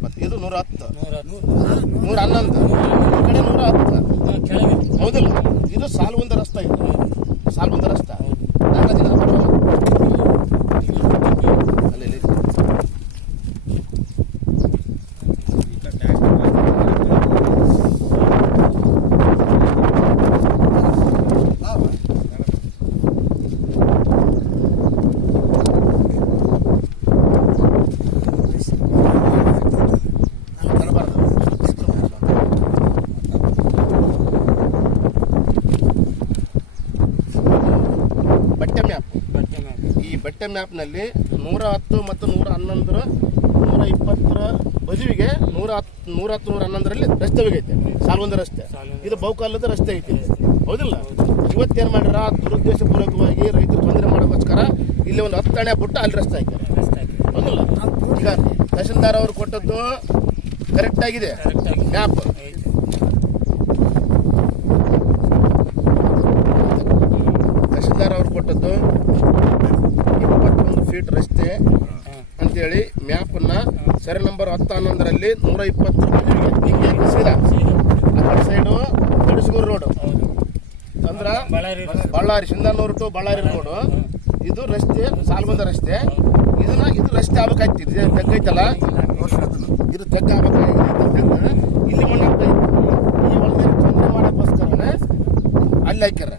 120. ಇದು 110, 111, ಈ ಕಡೆ 110. ಹೌದಿಲ್ಲ? ಇದು ಸಾಲುವಂದ ರಸ್ತೆ. ಇದು ಸಾಲುವಂದ ರಸ್ತೆ. ಬಟ್ಟೆ ಮ್ಯಾಪ್ನಲ್ಲಿ 110 ಮತ್ತು 111, 120 ಬದುವಿಗೆ 110, 111ರಲ್ಲಿ ರಸ್ತೆ ಹೋಗೈತೆ, ಸಾಲುವಂದ ರಸ್ತೆ. ಇದು ಬಹುಕಾಲದ ರಸ್ತೆ ಐತಿ, ಹೌದಿಲ್ಲ? ಇವತ್ತೇನು ಮಾಡ್ಯಾರ, ದುರುದ್ದೇಶಪೂರ್ವಕವಾಗಿ ರೈತರು ತೊಂದರೆ ಮಾಡೋಕ್ಕೋಸ್ಕರ ಇಲ್ಲಿ ಒಂದು 10 ಅಣೆ ಬಿಟ್ಟು ಅಲ್ಲಿ ರಸ್ತೆ ಐತೆ, ಹೌದಿಲ್ಲ? ಈಗ ತಹಶೀಲ್ದಾರ್ ಅವರು ಕೊಟ್ಟದ್ದು ಕರೆಕ್ಟ್ ಆಗಿದೆ ಮ್ಯಾಪ್. ತಹಶೀಲ್ದಾರ್ ಅವರು ಕೊಟ್ಟದ್ದು 21 ಫೀಟ್ ರಸ್ತೆ ಅಂತೇಳಿ ಮ್ಯಾಪನ್ನ ಸರಿ ನಂಬರ್ 10-11ರಲ್ಲಿ 120 ಸೀದಾ ಆ ಕಡೆ ಸೈಡು ಗಡಿಸಗೂರು ರೋಡು ಅಂದ್ರೆ ಬಳ್ಳಾರಿ, ಸಿಂಧನೂರು ಟು ಬಳ್ಳಾರಿ ರೋಡು. ಇದು ರಸ್ತೆ ಸಾಲುವಂದ ರಸ್ತೆ. ಇದು ರಸ್ತೆ ಆಗ್ಬೇಕಾಯ್ತು. ಇದು ತೆಗ್ಗೈತಲ್ಲ, ಇದು ತೆಗ್ಗ ಆಗ್ಬೇಕಾಗಿತ್ತು. ಇಲ್ಲಿ ಮಣ್ಣಾಗ್ತಾ ಇತ್ತು. ಈ ಹೊಲದಲ್ಲಿ ತೊಂದರೆ ಮಾಡೋಕ್ಕೋಸ್ಕರನೇ ಅಲ್ಲಿ ಹಾಕ್ಯಾರ.